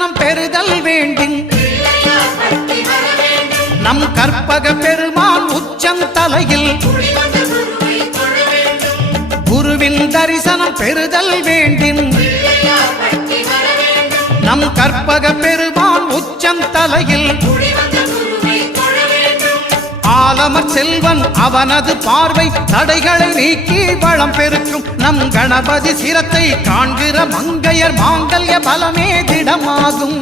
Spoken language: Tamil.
தரிசனம் பெறுதல் வேண்டின் நம் கற்பக பெருமான் உச்சந்தலையில் குருவின் தரிசனம் பெறுதல் வேண்டின் நம் கற்பக பெருமான் உச்சந்தலையில் ஆலமர் செல்வன் அவனது பார்வை தடைகளை நீக்கி வளம் பெருக்கும் நம் கணபதி சிரத்தை காண்கிற மங்கையர் மாங்கல்ய பலமே திடமாகும்.